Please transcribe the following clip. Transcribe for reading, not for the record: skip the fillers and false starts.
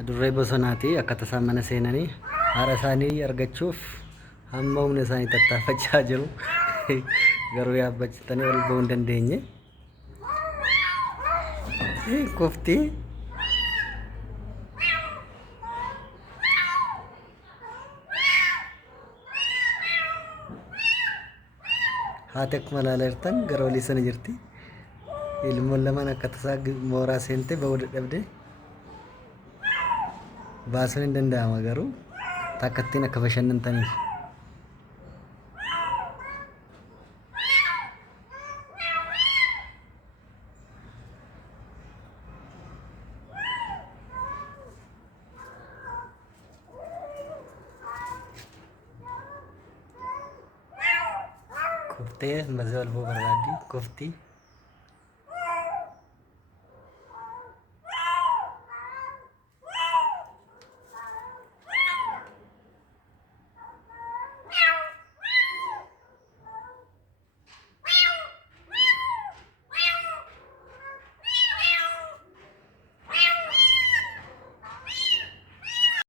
adurree bosonaati akkata isaan mana seenanii haadha isaanii argachuuf hamma humna isaanii tattaafachaa jiru. Garuu yaabbachiisanii ol ba'uu hin dandeenye. Koftii haati akkuma ilaalaa jirtan gara olii sana jirti. Ilmoon lamaan akka tasaa mooraa seentee ba'uu dadhabde. Baasuun hin danda'ama garuu takkattiin akka bashannantaniif. Koftee mazal boo barbaaddi koftii